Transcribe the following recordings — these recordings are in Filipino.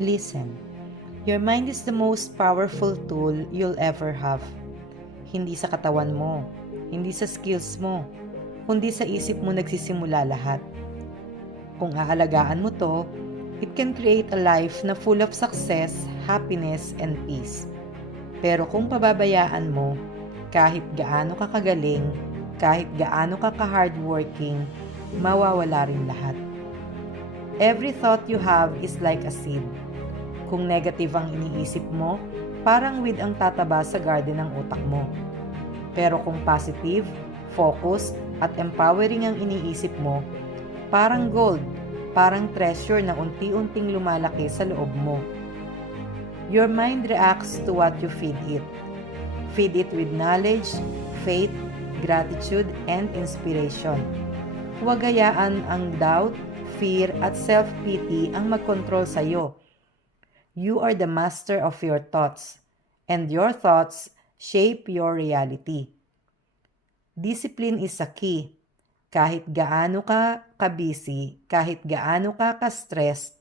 Listen, your mind is the most powerful tool you'll ever have. Hindi sa katawan mo, hindi sa skills mo, kundi sa isip mo nagsisimula lahat. Kung aalagaan mo to, it can create a life na full of success, happiness, and peace. Pero kung pababayaan mo, kahit gaano ka kagaling, kahit gaano ka ka-hardworking, mawawala rin lahat. Every thought you have is like a seed. Kung negative ang iniisip mo, parang weed ang tataba sa garden ng utak mo. Pero kung positive, focused, at empowering ang iniisip mo, parang gold, parang treasure na unti-unting lumalaki sa loob mo. Your mind reacts to what you feed it. Feed it with knowledge, faith, gratitude, and inspiration. Huwag hayaan ang doubt, fear, at self-pity ang magkontrol sa iyo. You are the master of your thoughts, and your thoughts shape your reality. Discipline is a key. Kahit gaano ka ka-busy, kahit gaano ka ka-stressed,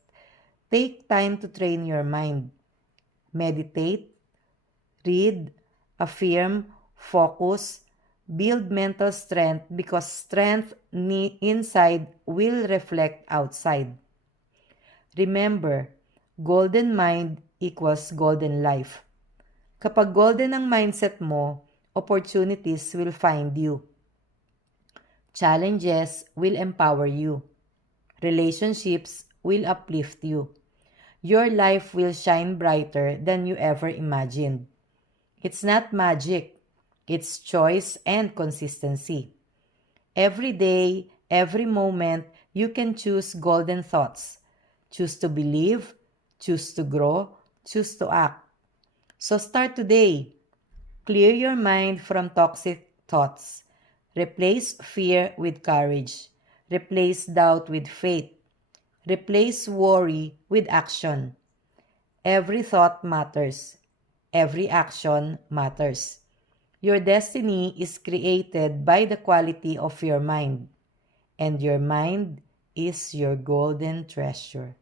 take time to train your mind. Meditate, read, affirm, focus, build mental strength because strength inside will reflect outside. Remember, golden mind equals golden life. Kapag golden ang mindset mo, opportunities will find you. Challenges will empower you. Relationships will uplift you. Your life will shine brighter than you ever imagined. It's not magic. It's choice and consistency. Every day, every moment, you can choose golden thoughts. Choose to believe, choose to grow, choose to act. So start today. Clear your mind from toxic thoughts. Replace fear with courage. Replace doubt with faith. Replace worry with action. Every thought matters. Every action matters. Your destiny is created by the quality of your mind, and your mind is your golden treasure.